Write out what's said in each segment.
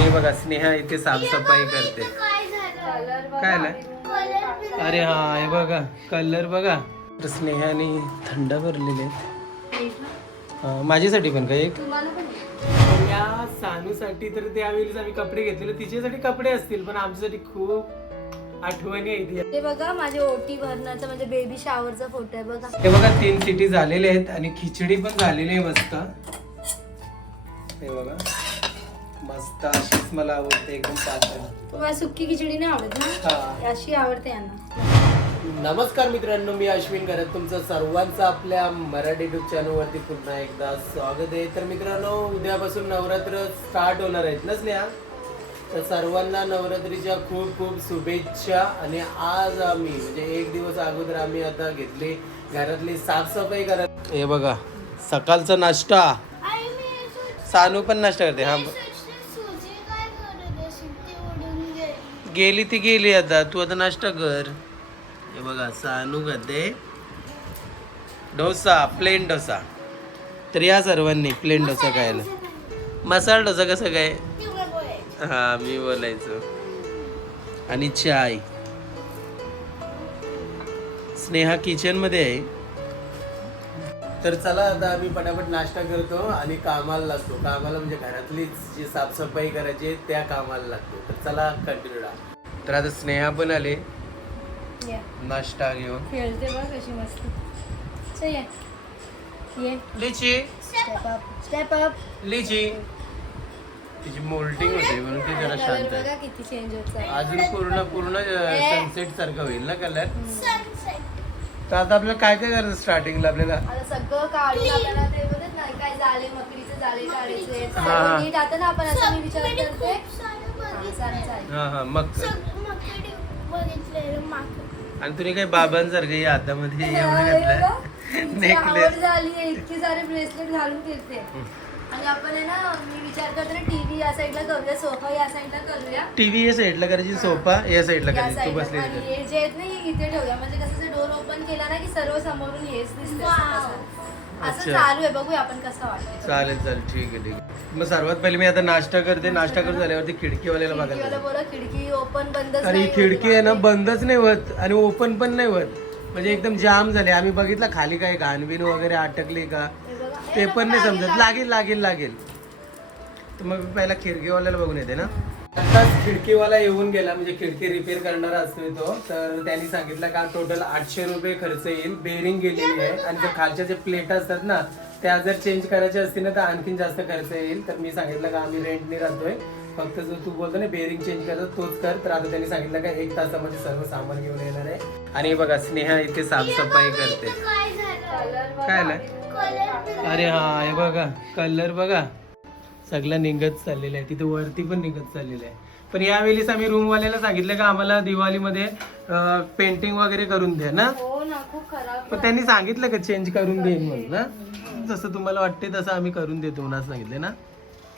आणि बघा स्नेहा इथे साफसफाई करते. काय काय कलर अरे हा हे बघा कलर बघा. तर स्नेहाने थंड भरलेले आहेत. हा, माझ्यासाठी पण का एक? या सानूसाठी तर त्यावेळेस आम्ही कपडे घेतलेले. तिच्यासाठी कपडे असतील पण आमच्यासाठी खूप आठवणी. ते बघा माझे ओटी भरण्याचा म्हणजे बेबी शावरचा फोटो आहे बघा. हे बघा तीन सिटी झालेले आहेत आणि खिचडी पण झालेली आहे मस्त. हे बघा. मस्त अशीच मला आवडते एकदम पातळ तुम्हाला सुक्की खिचडी नाही आवडत ना? हा. अशी आवडते यांना. नमस्कार मित्रांनो मी अश्विन करत तुमचं सर्वांचं आपल्या मराठी युट्यूब चॅनलवरती पुन्हा एकदा स्वागत आहे. तर मित्रांनो उद्यापासून नवरात्र स्टार्ट होणार आहेत ना स्नेहा? तर सर्वांना नवरात्रीच्या खूप खूप शुभेच्छा आणि आज आम्ही म्हणजे एक दिवस अगोदर आम्ही आता घेतली घरातली साफसफाई करत हे बघा सकाळचा नाश्ता. सानू पण नाश्ता करते हा. गेली ती गेली आता. तू आता नाश्ता कर. हे बघा सानू करते डोसा प्लेन डोसा. तर या सर्वांनी प्लेन डोसा खायला. मसाला डोसा कसं काय. हा मी बोलायचो. आणि चाय. स्नेहा किचनमध्ये आहे. तर चला आता आम्ही पटापट नाश्ता करतो आणि कामाला लागतो. कामाला म्हणजे घरातलीच जी साफसफाई करायची आहे त्या कामाला लागतो. तर चला कंटिन्यू तर आता स्नेहा पण आले. नाश्ता घेऊन. खेळते बघ कशी मस्त. चल ये. ये. लिची. स्टेप अप स्टेप अप लिची. तिची मोल्टिंग होते म्हणून ती जरा कलर शांत आहे. बघा किती चेंज होत आहे अजून पूर्ण पूर्ण सनसेट सारखं होईल ना कलर Sunset. तर आता आपल्याला काय काय करायचं स्टार्टिंगला आपल्याला आता सगळं काढून आपल्याला ते बोलत नाही काय झाले मकरीचे झाले काढायचे हा. सर्व नीट आता ना आपण असं मी विचार सगळीकडे करते खूप सारं हा, बघितलं. चालेल, चालेल. हा हा मग काय. सग- मकडे बघितलेलं माकड. आणि तुम्ही काय बाबांसारखं या हातामध्ये एवढं घातलं? तिची. आवड झाली इतके सारे ब्रेसलेट घालून फिरते आणि आपण आहे ना मी विचार करते ना टीव्ही या साईडला करूया सोफा या साईडला करूया? टीव्ही या साईडला करायची सोफा या साईडला या करायची तू साईडला बसलेली आणि. हे जे आहेत ना हे इथे ठेवूया. म्हणजे कसं डोर ओपन केला ना की सर्व समोरून हेच दिसतं असं अच्छा. चालू आहे बघूया आपण कसं वाटतं चालेल चालेल. ठीक आहे ठीक आहे. मग सर्वात पहिले मी आता नाश्ता करते. नाश्ता करून झाल्यावरती खिडकीवाल्याला खिडकीवाला बघायला बोला खिडकी ओपन बंदच आणि ही नाही खिडकी आहे ना. बंदच नाही होत आणि ओपन पण नाही होत. म्हणजे एकदम जाम झाले. आम्ही बघितलं खाली काय घाणबीण वगैरे अटकली का. ते पण नाही समजत. लागेल लागेल लागेल. तर मग पहिला खिडकीवाल्याला बघून येते ना. आताच खिडकीवाला येऊन गेला म्हणजे खिडकी रिपेअर करणारा असतोय तो. तर त्यांनी सांगितलं का टोटल आठशे रुपये खर्च येईल. बेरिंग गेलेली आहे. आणि त्या खालच्या जे प्लेट असतात ना त्या जर चेंज करायच्या असतील ना तर आणखीन जास्त खर्च येईल. तर मी सांगितलं का आम्ही रेंटने राहतोय. फक्त जो तू बोलतो ना बेरिंग चेंज करतो तोच कर. तर आता त्यांनी सांगितलं का एक तासामध्ये सर्व सामान घेऊन येणार आहे. आणि बघा स्नेहा इथे साफसफाई करते. काय अरे हा हे बघा कलर बघा. सगळं निघत चाललेलं आहे तिथे वरती पण निघत चाललेलं आहे. पण यावेळेस आम्ही रूमवाल्याला सांगितलं का आम्हाला दिवाळीमध्ये पेंटिंग वगैरे करून द्या ना. हो ना खूप खराब पण त्यांनी सांगितलं का चेंज करून देईन म्हणून ना जसं तुम्हाला वाटते तसं आम्ही करून देतो म्हणून सांगितलं ना.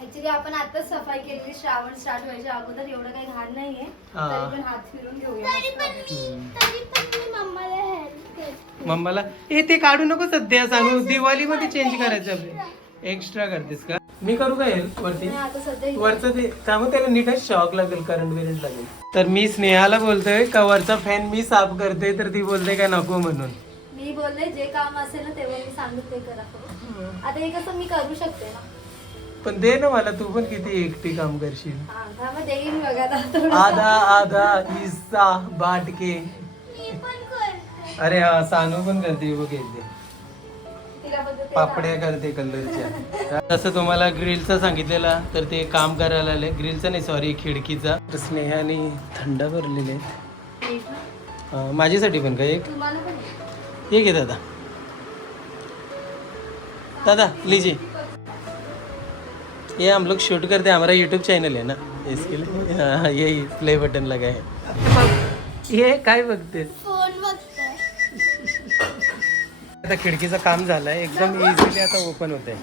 ऍक्च्युली आपण आताच सफाई केलेली श्रावण स्टार्ट व्हायच्या अगोदर. एवढं काही घाण नाहीये. हा. तरी पण हात फिरून घेऊया. तरी मस्त. पण मी तरी पण मी मम्माला हेल्प करते. मम्माला ए ते काढू नको सध्या सांगू. दिवाळीमध्ये चेंज करायचं आपले एक्स्ट्रा करतेस का? मी करू का हेल्प वरती? नाही, आता सध्या इथे- वरचं ते त्यामुळे त्याला नीटच शॉक लागेल करंट बिरंट लागेल. तर मी स्नेहाला बोलतोय का वरचा फॅन मी साफ करते तर ती बोलते का नको म्हणून. मी बोलले जे काम असेल ना तेव्हा मी सांगू ते करा आता हे कसं मी करू शकते ना? पण दे ना मला तू पण किती एकटी काम करशील. आधा आधा हिस्सा बाटके. मी पण करते. अरे हा सानू पण करते बघ पापड्या करते कलरच्या. जसं तुम्हाला ग्रिलचं सांगितलेलं तर ते काम करायला आले ग्रिलचं नाही सॉरी खिडकीचा. तर स्नेहाने थंड भरलेले माझ्यासाठी पण का एक? तुम्हाला पण आहे. ये घे दादा. दादा लीजिए ये हम लोग शूट करते हैं हमारा यूट्यूब चैनल है ना? इसके लिए हाँ यही प्ले बटन लगा है। ये काय बघते. आता खिडकीचं काम झालंय एकदम इझिली आता ओपन होते हे.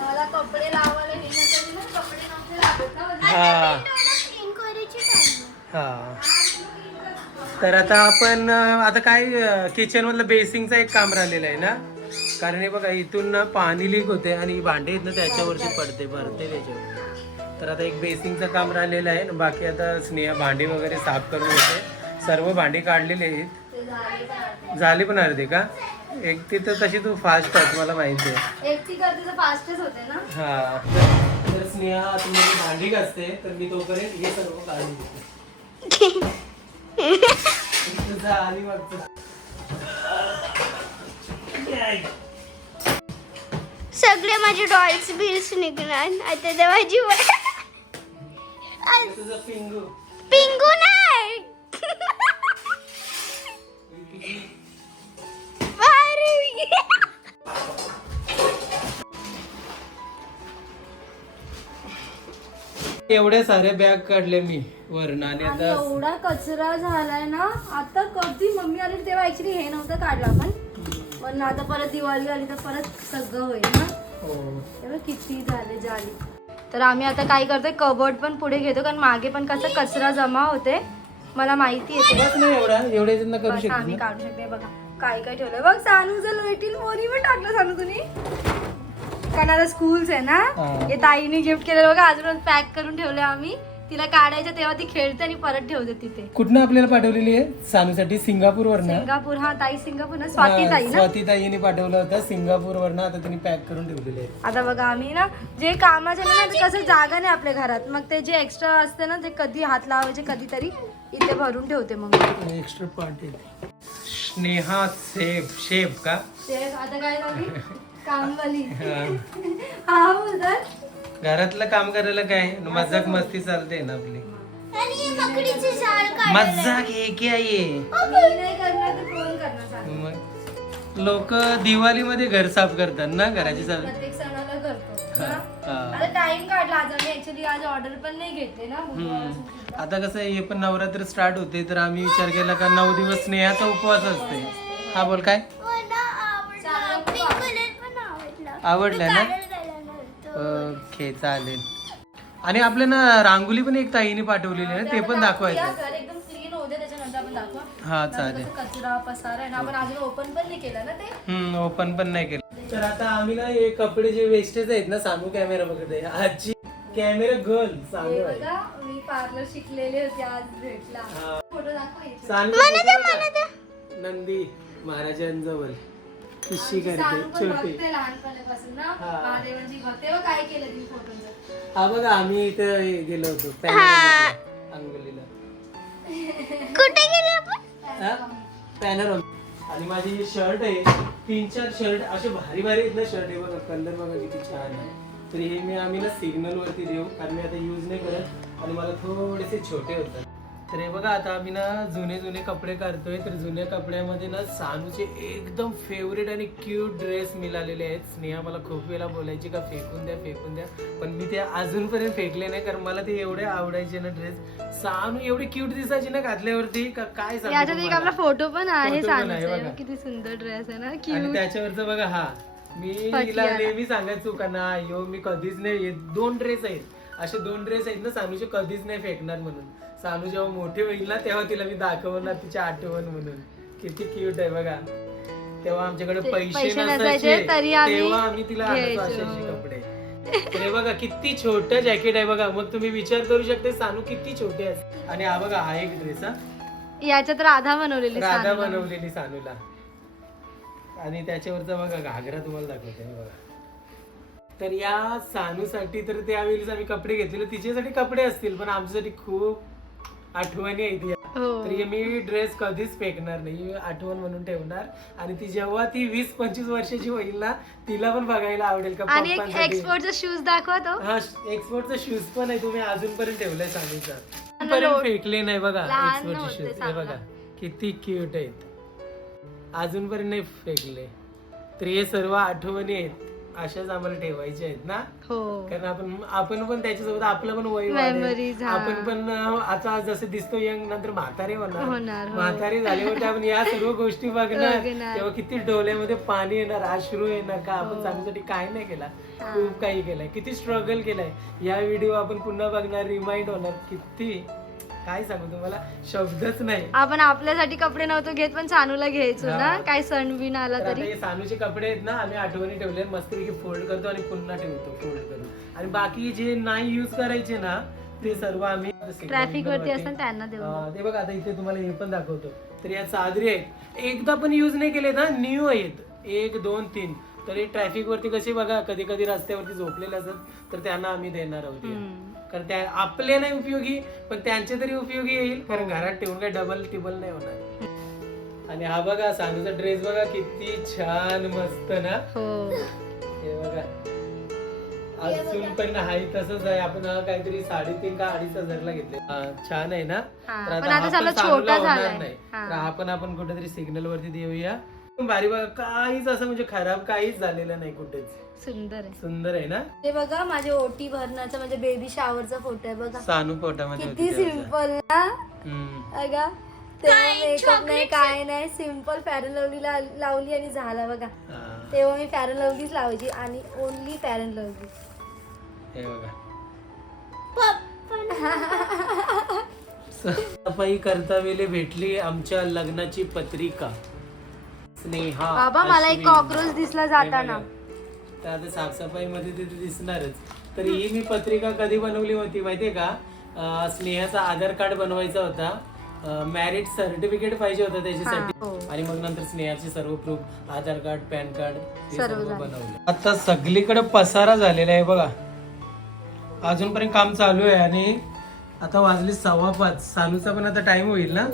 हा. तर आता आपण आता काय किचन मधलं बेसिंगचं एक काम राहिलेलं आहे ना? कारण हे बघा इथून ना पाणी लीक होते आणि भांडे आहेत ना त्याच्यावरती पडते भरते त्याच्यावर. तर आता एक बेसिंगचं काम राहिलेलं आहे. बाकी आता स्नेहा भांडी वगैरे साफ करून घेते सर्व भांडी काढलेली आहेत. झाले पण अर्धे. का? एक ती तर तशी तू फास्ट आहे मला माहिती आहे. एकटी करते तर फास्टच होते ना? हा. तर- स्नेहा तुम्ही भांडी घासते तर मी तोपर्यंत हे सर्व काढून घेते. तुझा मागचं. सगळे माझे डॉल्स बिल्स निघणार आता ते माझी तुझं पिंगू. पिंगू नाही. एवढे सारे बॅग काढले मी वरण आणि आणि आता एवढा कचरा झालाय ना आता कधी मम्मी आली तेव्हा ऍक्च्युली हे नव्हतं काढलं आपण. पण आता परत दिवाळी आली तर परत सगळं होईल ना? हो. किती झाले झाली तर आम्ही आता काय करतोय कबर्ड पण पुढे घेतो कारण मागे पण कसं कचरा जमा होते मला माहिती येते आम्ही काढू शकते बघा. काय काय ठेवलंय? बघ सानू जर भेटील मोनी पण टाकलं सानू तुम्ही कारण आता स्कूल्स आहे ना? हा. ताईने गिफ्ट केलेलं बघा अजून पॅक करून ठेवले आम्ही. तिला काढायचं तेव्हा ती खेळते आणि परत ठेवते तिथे. कुठनं आपल्याला पाठवलेली आहे? सानूसाठी सिंगापूर वरनं सिंगापूर हा ताई सिंगापूर ना स्वाती ताई ना? स्वाती ताईने पाठवलं होतं. सिंगापूर वरनं आता त्यांनी पॅक करून ठेवलेले आहे आता बघा आम्ही ना जे कामाचे ना ते कसं जागा नाही आपल्या घरात. मग ते जे एक्स्ट्रा असते ना ते कधी हात लावायचे कधीतरी इथे भरून ठेवते मग एक्स्ट्रा पार्ट आहे स्नेहा सेफ शेफ का? ते आता काय झाली? कामवाली. हा. बोलतात घरातलं काम करायला काय? मजाक मस्ती चालते ना आपली. आणि हे मकडीचे झाड काढ मजाक हे की आहे लोक दिवाळीमध्ये घर साफ करतात ना घराची साफ? प्रत्येक सणाला करतो. ना? हा. आता टाइम काढला आज आम्ही ऍक्च्युली आज ऑर्डर पण नाही घेतले ना. हम्म. आता कसं आहे, हे पण नवरात्र स्टार्ट होते तर आम्ही विचार केला का नऊ दिवस स्नेहाचा उपवास असते. हा बोल काय? मला आवडला. ना. ओके चालेल. आणि आपल्या ना रांगोली पण एक ताईने पाठवलेली आहे ना ते पण दाखवायचं. घर एकदम क्लीन होते त्याच्यानंतर आपण दाखवा. हा चालेल. कसं कचरा पसारा आहे ना आपण अजून ओपन पण नाही केलं ना ते? हम्म ओपन पण नाही केलं. तर आता आम्ही ना हे कपडे जे वेस्टेज आहेत ना सामू कॅमेरा बघत आजची कॅमेरा गर्ल सामू आहे. बघा मी पार्लर शिकलेले होते आज भेटला. हा. फोटो? नंदी महाराजांजवळ. पिशी करते छोटी हा. हा बघा आम्ही इथं गेलो होतो पॅनर अंगोलीला कुठे गेले आपण? आणि माझे जे शर्ट आहे तीन चार शर्ट असे भारी भारी आहेत ना शर्ट आहे बघा कलर बघा किती छान आहे. तर हे मी आम्ही ना सिग्नल वरती देऊ कारण मी आता यूज नाही करत. आणि मला थोडेसे छोटे होतात. तर हे बघा आता आम्ही ना जुने जुने कपडे काढतोय तर जुन्या कपड्यामध्ये ना सानूचे एकदम फेवरेट आणि क्यूट ड्रेस मिळालेले आहेत. स्नेहा मला खूप वेळा बोलायची का फेकून द्या फेकून द्या. पण मी ते अजूनपर्यंत फेकले नाही कारण मला ते एवढे आवडायचे ना ड्रेस सानू एवढी क्यूट दिसायची ना घातल्यावरती का काय सांगू? आपला फोटो पण आहे सानूचा. किती सुंदर ड्रेस आहे ना आणि क्यूट त्याच्यावरचं बघा हा. मी. हिला नेहमी सांगायचो का ना यो मी कधीच नाही दोन ड्रेस आहेत. असे दोन ड्रेस आहेत ना सानूचे कधीच नाही फेकणार म्हणून. सानू जेव्हा मोठी होईल ना तेव्हा तिला मी दाखवणार तिची आठवण म्हणून. किती क्यूट आहे बघा. तेव्हा आमच्याकडे पैसे नसायचे तेव्हा आम्ही तिला कपडे. हे बघा किती छोटं जॅकेट आहे बघा. मग तुम्ही विचार करू शकते सानू किती छोटे आहे. आणि हा बघा हा एक ड्रेस हा. याच्यात राधा बनवलेली राधा. बनवलेली सानूला. आणि त्याच्यावरचा बघा घागरा तुम्हाला दाखवते बघा. तर या सानूसाठी तर त्यावेळेस आम्ही कपडे घेतलेले. तिच्यासाठी कपडे असतील पण आमच्यासाठी खूप आठवणी आहेत. हो. तर मी ड्रेस कधीच फेकणार नाही. आठवण म्हणून ठेवणार. आणि ती जेव्हा ती वीस पंचवीस वर्षाची होईल ना तिला पण बघायला आवडेल का आणि एक्सपोर्टचा शूज दाखवा तो हा एक्सपोर्टचा शूज पण आहे. तुम्ही अजूनपर्यंत ठेवलाय सानूचा. पर्यंत फेकले नाही बघा एक्सपोर्टचे शूज हे. बघा किती क्यूट आहेत. अजूनपर्यंत नाही फेकले. तर हे सर्व आठवणी आहेत. अशाच आम्हाला ठेवायचे आहेत ना हो कारण आपण आपण पण त्याच्यासोबत आपलं पण वय वाढेल. Memories, हा. आपण पण अं, आता जसं दिसतो यंग नंतर म्हातारे होणार, होणार हो. म्हातारे झाल्यावर आपण या सर्व गोष्टी बघणार बघणार. तेव्हा किती डोळ्यामध्ये पाणी येणार अश्रू येणार का आपण हो. चांगल्यासाठी काय नाही केला हा. खूप काही केलंय किती स्ट्रगल केलंय या व्हिडिओ आपण पुन्हा बघणार रिमाइंड होणार किती काय सांगू तुम्हाला शब्दच नाही. आपण आपल्यासाठी कपडे नव्हतो घेत पण सानूला घ्यायचो ना. हा. काय सण बिन आला तर आता तरी? हे सानूचे कपडे आहेत ना आम्ही आठवणी ठेवले मस्त फोल्ड करतो आणि पुन्हा ठेवतो फोल्ड करून. आणि बाकी जे नाही युज करायचे ना ते सर्व आम्ही ट्रॅफिक वरती असतात त्यांना देऊ हा, ते बघा आता इथे तुम्हाला हे पण दाखवतो. तर या चादरी आहेत. एकदा पण युज नाही केले ना न्यू आहेत. एक दोन तीन. तर हे ट्रॅफिक वरती कसे बघा कधी कधी रस्त्यावरती झोपलेले असतात तर त्यांना आम्ही देणार आहोत. कारण त्या आपले नाही उपयोगी पण त्यांचे तरी उपयोगी येईल. कारण घरात ठेवून काय डबल टिबल नाही होणार. आणि हा बघा सानूचा ड्रेस बघा किती छान मस्त ना. हो. हे बघा. अजून पण हाही तसंच आहे. आपण हा काहीतरी साडेतीन का अडीच हजारला घेतले. हा, छान आहे ना. हा, तर पण आता झाला सानूला छोटा होणार झालाय. नाही. हा. तर हा पण आपण कुठेतरी सिग्नल वरती देऊया. भारी बघा काहीच असं म्हणजे खराब काहीच झालेलं नाही कुठेच. सुंदर आहे. सुंदर आहे ना? ते बघा माझे ओटी भरण्याचा म्हणजे बेबी शावरचा फोटो आहे बघा. सानू पोटामध्ये होती किती. सिंपल ना? हम्म. तेव्हा मेकअप नाही काय नाही सिंपल फॅरन लवली लावली आणि झाला बघा. हा, तेव्हा मी फॅरन लवलीच लावायची आणि ओनली फॅरन लवली हे बघा. सफाई करता वेळी भेटली आमच्या लग्नाची पत्रिका. स्नेहा बाबा मला एक अश्विन. कॉक्रोच दिसला जाताना. हे. तर आता साफसफाई मध्ये ते दिसणारच. तर ही मी पत्रिका कधी बनवली होती माहितीये का? स्नेहाचा आधार कार्ड बनवायचा होता. मॅरिट सर्टिफिकेट पाहिजे होतं त्याच्यासाठी. हो. आणि मग नंतर स्नेहाचे सर्व proof Aadhaar card PAN card हे सर्व झालं. बनवले. आता सगळीकडे पसारा झालेला आहे बघा. अजूनपर्यंत काम चालू आहे आणि आता वाजली सव्वा पाच. सानूचा पण आता टाइम होईल ना?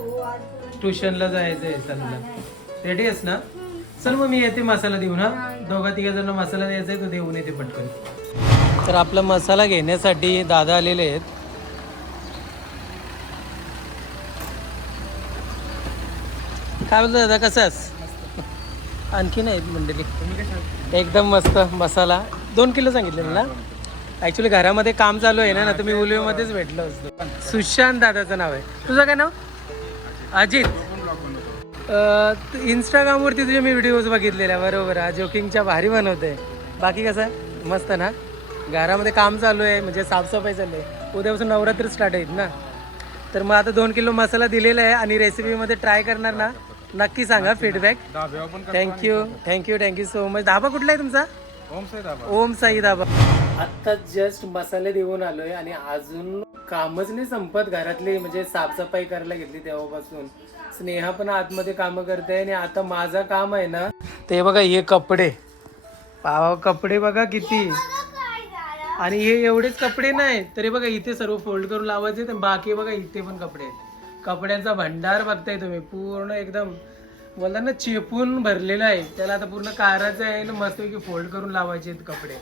ट्युशनला जायचं आहे रेडी आहेस ना? चल मग मी येते मसाला देऊन हा दोघा तिघा जण मसाला द्यायचा आहे तो देऊन येते पटकन. तर आपला मसाला घेण्यासाठी दादा आलेले आहेत. काय बोलतो दादा कसास आणखी नाही मंडळी. एकदम मस्त मसाला. दोन किलो सांगितले मला. ऍक्च्युली घरामध्ये काम चालू आहे ना ना तर मी उलवेमध्येच भेटलो असतो. सुशांत दादाचं नाव आहे. तुझं काय नाव? अजित. इंस्टाग्रामवरती तुझे मी व्हिडिओज बघितलेल्या बरोबर हा. जोकिंगच्या भारी बनवते बाकी कसं? मस्त ना? घरामध्ये काम चालू आहे म्हणजे साफसफाई चालू आहे. उद्यापासून नवरात्र स्टार्ट आहेत ना? तर मग आता दोन किलो मसाला दिलेला आहे आणि रेसिपीमध्ये ट्राय करणार ना? नक्की सांगा feedback thank you thank you thank you so much dhaba कुठला आहे तुमचा? ओम साई धाबा. आत्ता जस्ट मसाले देऊन आलोय आणि अजून कामच नाही संपत. घरातली म्हणजे साफसफाई करायला घेतली तेव्हापासून. स्नेहा पण आतमध्ये काम करते आणि आता माझं काम आहे ना ते बघा हे कपडे. पावा कपडे बघा किती. आणि हे एवढेच कपडे नाही तरी बघा इथे सर्व फोल्ड करून लावायचे तर बाकी बघा इथे पण कपडे आहेत. कपड्यांचा भंडार बघताय तुम्ही पूर्ण एकदम बोलता ना चेपून भरलेला आहे. त्याला आता पूर्ण काराचं आहे ना मस्तपैकी फोल्ड करून लावायचे आहेत कपडे.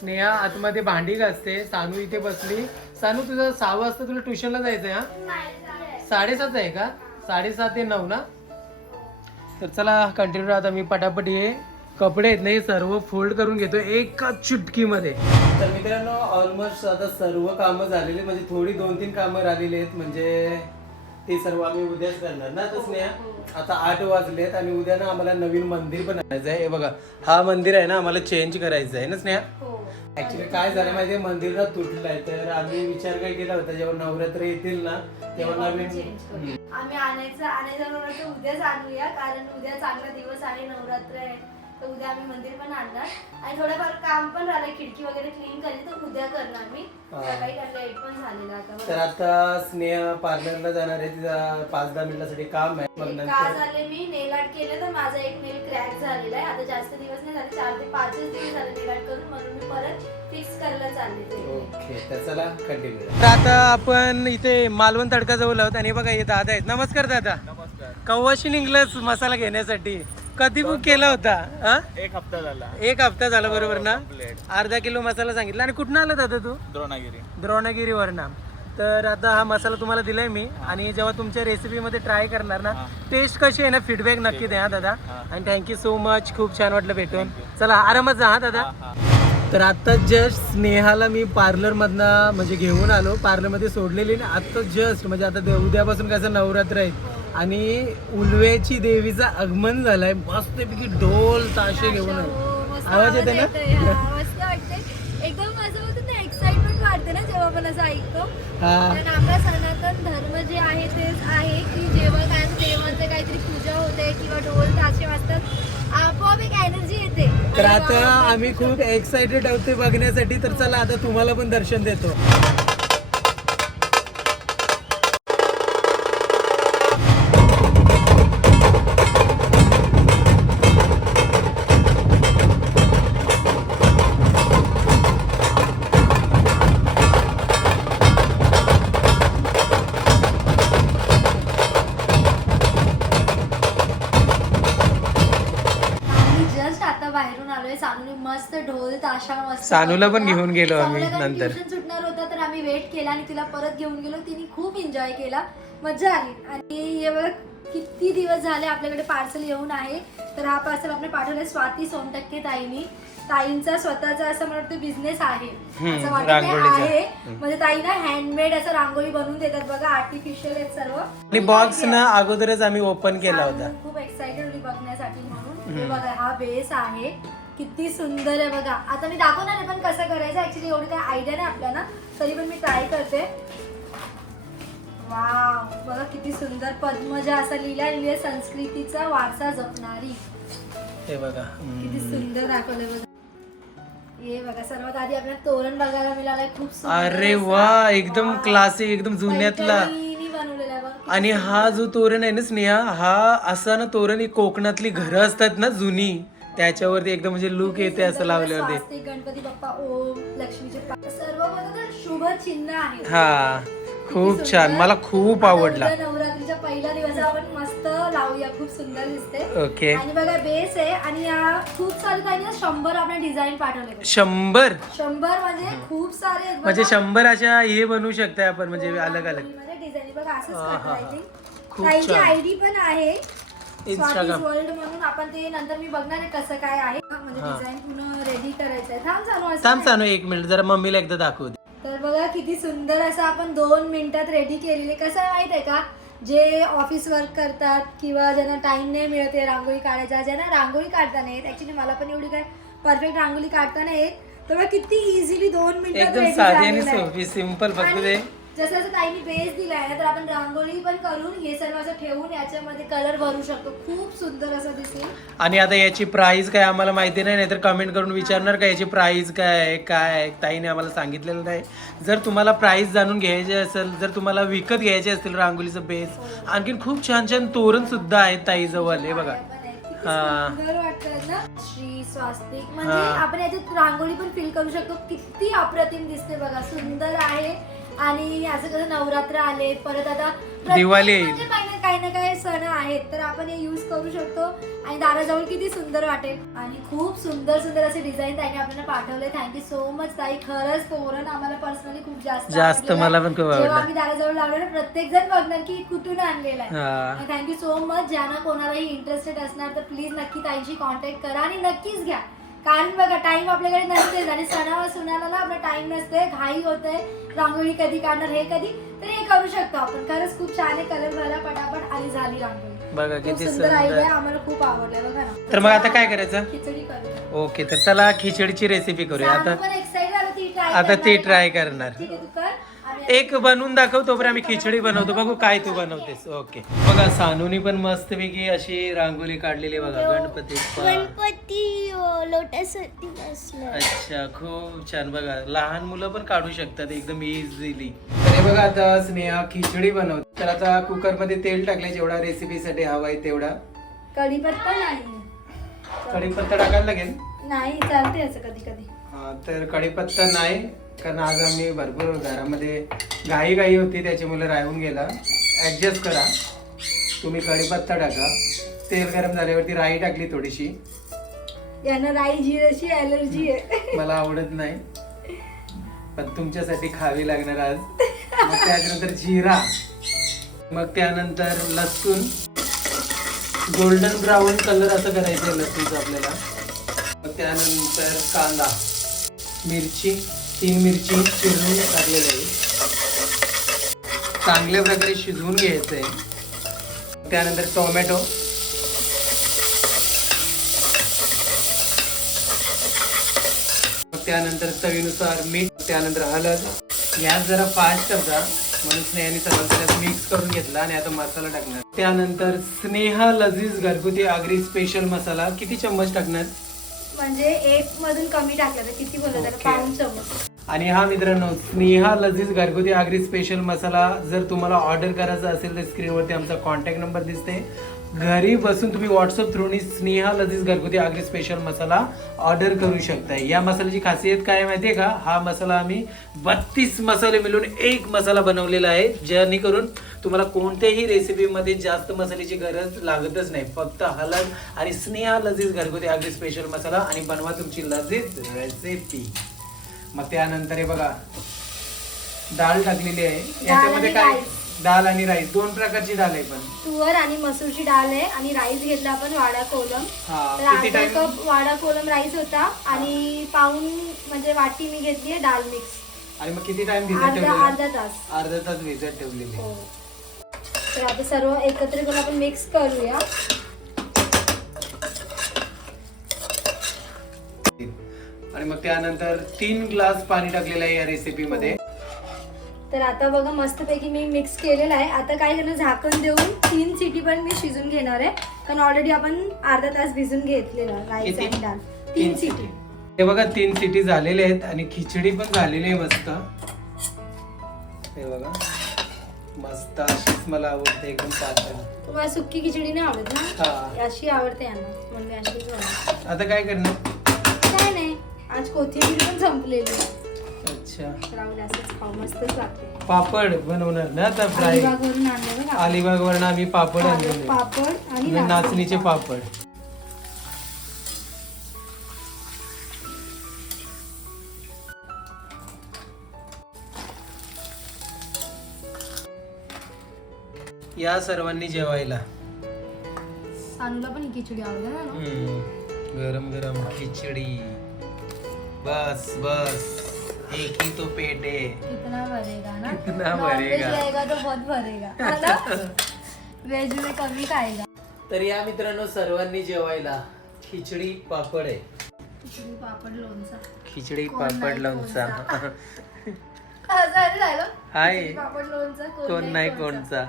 स्नेहा आतमध्ये भांडी घासते सानू इथे बसली. सानू तुझं सहा वाजता तुला ट्युशनला जायचंय हा? साडेसात आहे का? साडेसात ते नऊ ना? तर चला कंटिन्यू आता मी पटापट हे कपडे आहेत ना हे सर्व फोल्ड करून घेतो एका चुटकीमध्ये. तर मित्रांनो ऑलमोस्ट आता सर्व कामं झालेली म्हणजे थोडी दोन तीन कामं राहिलेली आहेत. म्हणजे ते सर्व आम्ही उद्याच करणार ना तर स्नेहा? आता आठ वाजलेत आणि उद्या ना आम्हाला नवीन मंदिर पण आणायचं आहे. हे बघा हा मंदिर आहे ना आम्हाला चेंज करायचं आहे ना स्नेहा? ऍक्च्युली काय झालं माहितीये मंदिर तुटलंय. तर आम्ही विचार काय केला होता जेव्हा नवरात्र येतील ना तेव्हा नवीन. आम्ही आणायचं आणायचं म्हणून उद्याच आणूया कारण उद्या चांगला दिवस आहे नवरात्र आहे. तर उद्या आम्ही मंदिर पण आणणार. आणि थोडंफार काम पण राहिलं खिडकी वगैरे क्लीन करायची तर उद्या करणार मी. हा. सकाळी पण झालेलं तर. आता स्नेहा पार्लरला जाणार आहे तिचा पाच दहा मिनिटासाठी काम आहे. मग का नंतर झाले मी नेल आर्ट केलं तर माझा एक नेल क्रॅक झालेला आहे. आता जास्त दिवस नाही झाले चार ते पाचच दिवस झाले नेल आर्ट करून म्हणून मी परत फिक्स करायला चालले ते. ओके तर चला कंटिन्यू तर आता आपण इथे मालवण तडका जवळ आहोत आणि बघा हे दादा आहेत. नमस्कार दादा. कव्वाशी निघलंच मसाला घेण्यासाठी. कधी बुक केला होता? हा? एक हप्ता झाला. एक हप्ता झाला बरोबर ना? अर्धा किलो मसाला सांगितला. आणि कुठनं आला दादा तू? द्रोणागिरी. द्रोणगिरीवरनं. तर आता हा मसाला तुम्हाला दिलाय मी. आणि जेव्हा तुमच्या रेसिपीमध्ये ट्राय करणार ना टेस्ट कशी आहे ना फीडबॅक नक्की द्या हा दादा. आणि थँक्यू सो मच खूप छान वाटलं भेटून. चला आरामात जा हा दादा. तर आता जस्ट स्नेहाला मी पार्लर मधनं म्हणजे घेऊन आलो. पार्लरमध्ये सोडलेली ना आता जस्ट म्हणजे आता उद्यापासून कसं नवरात्र आहे आणि उलवेची देवीचं आगमन झालंय. मस्तपैकी ढोल ताशे घेऊन. हो, आवाज येते ना? एकदम असं होतं ना एक्साइटमेंट वाटते ना जेव्हा आपण असं ऐकतो. कारण आपला सनातन धर्म जे आहे तेच आहे की जेव्हा काय असं देवांचं काहीतरी पूजा होते किंवा ढोल ताशे वाजतात आपोआप एक एनर्जी येते. तर आता आम्ही खूप एक्साइटेड आहोत ते बघण्यासाठी. तर चला आता तुम्हाला पण दर्शन देतो. सानूने मस्त ढोल ताशा मस्त सानूला पण. घेऊन गेलो आम्ही नंतर. सुटणार होता तर आम्ही वेट केला आणि तिला परत घेऊन गेलो. तिने खूप एन्जॉय केला. मजा आली. आणि किती दिवस झाले आपल्याकडे पार्सल येऊन आहे. तर हा पार्सल आपण पाठवलाय स्वाती सोनटक्के ताईनी. ताईंचा स्वतःचा असं मला वाटतं बिझनेस आहे. असं वाटत. आहे. म्हणजे ताई ना हँडमेड असं रांगोळी बनवून देतात बघा आर्टिफिशियल आहेत सर्व. आणि बॉक्स ना अगोदरच आम्ही ओपन केला होता. खूप एक्साइटेड होती बघण्यासाठी म्हणून. बघा हा बेस आहे. किती सुंदर आहे बघा. आता मी दाखवणार आहे पण कसं करायचं ऍक्च्युली एवढी काही आयडिया नाही आपल्याला. तरी पण मी ट्राय करते. वाव बघा किती सुंदर पद्मजा असं लिहिलंय लिहिलंय संस्कृतीचा वारसा जपणारी. हे बघा. किती. सुंदर दाखवलंय बघा. हे बघा सर्वात आधी आपल्याला तोरण बघायला मिळालंय. खूप सुंदर अरे असं. वा एकदम वा. क्लासिक एकदम जुन्यातला. पैठणीनी बनवलेला आहे बघा. किती आणि हा जो तोरण आहे ना स्नेहा हा असा ना तोरण ही कोकणातली घरं असतात ना जुनी. त्याच्यावरती एकदम म्हणजे लुक येते असं लावल्यावरती. स्वास्तिक, गणपती बाप्पा ओम लक्ष्मीचे सर्व शुभ चिन्ह आहे. हा खूप छान. मला खूप आवडला. नवरात्रीच्या पहिल्या दिवस आपण मस्त लावूया. खूप सुंदर दिसते. ओके आणि बघा बेस आहे आणि या खूप सारे काही ना शंभर आपण डिझाईन पाठवले. शंभर? शंभर म्हणजे खूप सारे म्हणजे. शंभर अशा हे बनवू शकताय आपण म्हणजे अलग अलग डिझाईन बघा असंच writing. खूप. आयडी पण आहे. Instagram. वर्ल्ड म्हणून आपण ते नंतर मी बघणार आहे कसं काय आहे. म्हणजे हा. डिझाईन पूर्ण रेडी करायचं आहे थांब चालू असं थांब नाही. सांगू एक मिनिट जरा मम्मीला एकदा दाखवू दे. तर बघा किती सुंदर असं आपण दोन मिनिटात रेडी केलेले. कसं आहे माहीत आहे का? जे ऑफिस वर्क करतात किंवा ज्यांना टाइम नाही मिळत आहे रांगोळी काढायचा ज्यांना रांगोळी काढता नाही येत ऍक्च्युली मला पण एवढी काय परफेक्ट रांगोळी काढता नाही येत तर बघा किती इझिली दोन मिनिटात एकदम ready साधी आणि झालेलं आहे. सोपी सिंपल फक्त आणि जसं जसं ताईने बेस दिलाय ना तर आपण रांगोळी पण करून हे सर्व असं ठेवून याच्यामध्ये कलर भरू शकतो. खूप सुंदर असं दिसेल. आणि आता याची प्राइस काय आम्हाला माहिती नाही नाहीतर कमेंट करून विचारणार का याची प्राइस काय आहे काय आहे? ताईने आम्हाला सांगितलेलं नाही. जर तुम्हाला प्राइस जाणून घ्यायचे असेल जर तुम्हाला विकत घ्यायचे असतील रांगोळीचं बेस आणखीन खूप छान छान तोरण सुद्धा आहेत ताईजवळ हे बघा. आहे. हा. सुंदर वाटतं ना? श्री स्वास्तिक. म्हणजे हा. आपण याच्यात रांगोळी पण फील करू शकतो. किती अप्रतिम दिसते बघा. सुंदर आहे. आणि असं कसं नवरात्र आले परत आता प्रत्येक दिवाळी येईल. म्हणजे काही ना काही सण आहेत तर आपण हे यूज करू शकतो. आणि दाराजवळ किती सुंदर वाटेल. आणि खूप सुंदर सुंदर असे डिझाईन ताईने आपल्याला पाठवले. थँक्यू सो मच ताई. खरंच तोरण आम्हाला पर्सनली खूप जास्त जास्त आवडलेलं आहे. मला पण खूप जेव्हा आवडलं. आम्ही दाराजवळ लावलं ना प्रत्येक जण बघणार की कुठून आणलेला आहे. हा. थँक्यू सो मच ज्यांना कोणालाही इंटरेस्टेड असणार तर प्लीज नक्की ताईंशी कॉन्टॅक्ट करा आणि नक्कीच घ्या. कारण बघा टाइम आपल्याकडे नसतेच आणि सणावर सुनाला ना आपला टाइम नसते घाई होते रांगोळी कधी काढणार हे कधी? तर हे करू शकतो आपण. खरंच खूप छान आहे. कलर भरला पटापट आणि झाली रांगोळी. बघा खूप किती सुंदर आयडिया आम्हाला खूप आवडल्या. बघा ना. तर मग आता काय करायचं? खिचडी करूया ओके तर चला खिचडीची रेसिपी करूया. आता आलो ती ट्राय आता ती ट्राय करणार. ठीक आहे तू कर. आम्ही एक बनवून दाखव तोपर्यंत आम्ही खिचडी बनवतो. बघू काय तू बनवतेस. ओके बघा सानूनी पण मस्तपैकी अशी रांगोळी काढलेली बघा. गणपती. गणपती लोटस अच्छा खूप छान. बघा लहान मुलं पण काढू शकतात एकदम इझिली तर बघा आता स्नेहा खिचडी बनवत. तर आता कुकरमध्ये तेल टाकले जेवढा रेसिपीसाठी हवा आहे तेवढा. कढीपत्ता नाही. कढीपत्ता टाकायला लागेल? नाही चालते असं कधी कधी हा, तर कढीपत्ता नाही. कारण आज आम्ही भरपूर घरामध्ये घाई घाई होती त्याच्यामुळे राहून गेला. ऍडजस्ट करा. तुम्ही कढीपत्ता टाका. तेल गरम झाल्यावरती राई टाकली थोडीशी. यांना राई जिराची अलर्जी आहे. मला आवडत नाही. पण तुमच्यासाठी खावी लागणार आज. मग त्याच्यानंतर जिरा. मग त्यानंतर लसूण. गोल्डन ब्राऊन कलर असं करायचं आहे लसूणचं आपल्याला. मग त्यानंतर कांदा. मिरची. तीन मिरची चिरून टाकलेली आहे. चांगल्या प्रकारे शिजवून घ्यायचं आहे त्यानंतर टोमॅटो. त्यानंतर चवीनुसार मीठ त्यानंतर हळद. गॅस जरा फास्ट ठेवता. म्हणून स्नेहाने सगळं मिक्स करून घेतला आणि आता मसाला टाकणार. त्यानंतर स्नेहा लजीज घरगुती आगरी स्पेशल मसाला. किती चम्मच टाकणार? म्हणजे एक मधून कमी टाकलं तर किती Okay. पाऊन चमच. आणि हा मित्रांनो स्नेहा लजीज घरगुती आगरी स्पेशल मसाला जर तुम्हाला ऑर्डर करायचा असेल तर स्क्रीनवरती आमचा कॉन्टॅक्ट नंबर दिसते घरी बसून तुम्ही व्हॉट्सअप थ्रूनी स्नेहा लजीज घरगुती आगरी स्पेशल मसाला ऑर्डर करू शकताय. या मसाल्याची खासियत काय आहे माहितीये का? हा मसाला आम्ही बत्तीस मसाले मिळून एक मसाला बनवलेला आहे. जेणेकरून तुम्हाला कोणत्याही रेसिपीमध्ये जास्त मसाल्याची गरज लागतच नाही. फक्त हळद आणि स्नेहा लजीज घरगुती आगरी स्पेशल मसाला आणि बनवा तुमची लजीज रेसिपी मग त्यानंतर हे बघा डाळ टाकलेली आहे. याच्यामध्ये काय. डाळ आणि राईस दोन प्रकारची डाळ आहे पण. तुवर आणि मसूरची डाळ आहे आणि राईस घेतला आपण वाडा कोलम. हा तर किती अर्धा time cup Wada Kolam rice होता आणि पाऊन म्हणजे वाटी मी घेतली आहे डाळ मिक्स. आणि मग किती टाइम भिजत अर्धा ठेवलेला? तास. अर्धा तास भिजत ठेवलेली. हो. तर आता सर्व एकत्र करून आपण मिक्स करूया. आणि मग त्यानंतर तीन ग्लास पाणी टाकलेलं आहे या रेसिपी मध्ये. तर आता बघा मस्तपैकी मी मिक्स केलेलं आहे. आता काय करणार झाकण देऊन तीन सिटी पण मी शिजून घेणार आहे. कारण ऑलरेडी आपण अर्धा तास भिजून घेतलेलं राईस? आणि डाळ. तीन सिटी. हे बघा तीन सिटी झालेले आहेत आणि खिचडी पण झालेली आहे मस्त. हे बघा. मस्त अशीच मला आवडते एकदम पातळ तुम्हाला सुक्की खिचडी नाही आवडत ना? हा. अशी आवडते यांना. म्हणून मी अशीच बनवते. आता काय करणार? काय नाही. आज कोथिंबीर पण संपलेली. आहे. अच्छा. तर आवडे असंच खाऊ मस्तच लागते. पापड बनवणार ना आता फ्राय? अलिबागवरून आणले बघा अलिबाग वरून आम्ही पापड आणलेले. पापड आणि नाचणीचे पापड. या सर्वांनी जेवायला. सानूला पण खिचडी आवडते ना गरम गरम खिचडी. बस बस. एक ही तो पेट है। कितना भरेगा ना? कितना भरेगा. रहेगा तो बहुत भरेगा। वेज में कमी खाएगा। तर या मित्रांनो सर्वांनी जेवायला. खिचडी पापड आहे. खिचडी पापड लोणचा. खिचडी पापड नाही लोणचा. हाय. कोण नाही कोणचा?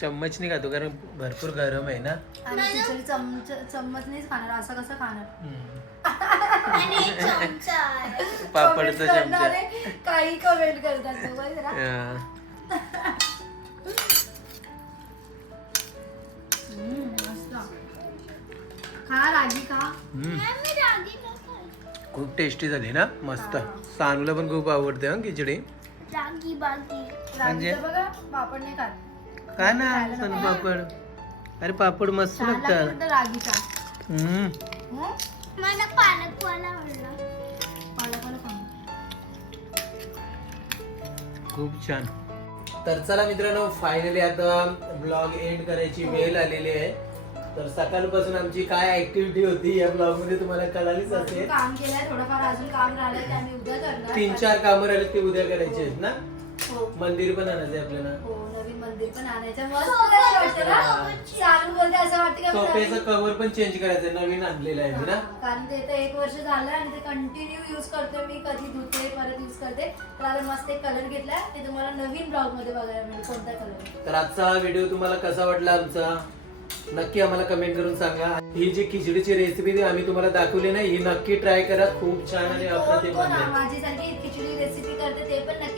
चम्मच नाही खातो कारण भरपूर गरम आहे ना. आणि खिचडी चमच चम्मचनेच खाणार असं कसं खाणार. पापडचा Comment चमचा करणारे काही कमेंट करतात तो बघ जरा. हा. हम्म, मस्त. खा रागी खा हम्म. खूप टेस्टी झाली ना मस्त. सानूला पण खूप आवडते हा खिचडी रागी बागी म्हणजे? रागीचं बघा पापड नाही खात काय ना सानू पापड अरे पापड मस्त लागतात म्हणतो रागीचा हम्म. हं? मला पालकवाला आवडला. खूप छान. तर चला मित्रांनो फायनली आता ब्लॉग एंड करायची वेळ आलेली आहे. तर सकाळपासून आमची काय ऍक्टिव्हिटी होती या ब्लॉगमध्ये तुम्हाला कळालीच असेल. काम केलंय थोडंफार अजून काम राहिलंय ते आम्ही उद्या करणार. तीन चार कामं राहिले ते उद्या करायचे आहेत ना? हो. मंदिर पण आणायचंय आपल्याला. नवीन मंदिर पण आणायचं. मस्त नाही वाटतं ना? चालू बोलते असं वाटतं की आपण सोफ्याचं नवीन- कव्हर पण चेंज करायचंय नवीन आणलेलं आहे मी ना. हा, कारण ते तर एक वर्ष झालं आणि ते कंटिन्यू युज करतोय मी कधी धुते परत युज करते. तर आता मस्त एक कलर घेतलाय ते तुम्हाला नवीन ब्लॉगमध्ये बघायला मिळेल कोणता कलर तर आजचा हा व्हिडिओ तुम्हाला कसा वाटला आमचा? नक्की आम्हाला कमेंट करून सांगा. ही जी खिचडीची रेसिपी आम्ही तुम्हाला दाखवली ना ही नक्की ट्राय करा. खूप छान आणि अप्रतिम कोण बनते माझ्यासारखी खिचडी रेसिपी करते ते पण खूप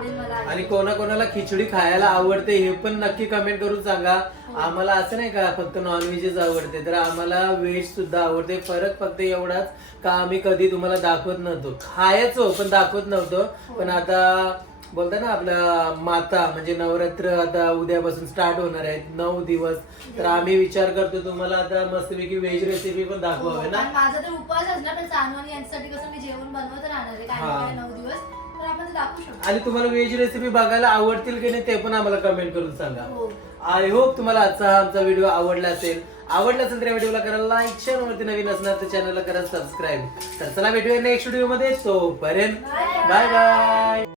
आवडेल मला आणि कोणाकोणाला खिचडी खायला आवडते हे पण नक्की कमेंट करून सांगा. आम्हाला असं नाही का फक्त नॉनव्हेजच आवडते तर आम्हाला व्हेज सुद्धा आवडते. फरक फक्त एवढाच का आम्ही कधी तुम्हाला दाखवत नव्हतो. खायचो पण दाखवत नव्हतो. पण आता बोलता ना आपला माता म्हणजे नवरात्र आता उद्यापासून स्टार्ट होणार आहेत नऊ दिवस. तर आम्ही विचार करतो तुम्हाला आता मस्तपैकी व्हेज रेसिपी पण दाखवावे ना? माझा तर उपवास असणार पण आणि यांच्यासाठी कसं मी जेवण बनवत राहणार आहे हा. काय नऊ दिवस? तर आपण ते दाखवू शकतो. आणि तुम्हाला व्हेज रेसिपी बघायला आवडतील की नाही ते पण आम्हाला कमेंट करून सांगा. हो. आय होप तुम्हाला आजचा हा आमचा व्हिडिओ आवडला असेल. आवडला असेल तर या व्हिडिओला करा लाईक शेअर वरती नवीन असणार तर चॅनलला करा सबस्क्राईब तर चला भेटूया नेक्स्ट व्हिडिओमध्ये. तोपर्यंत बाय बाय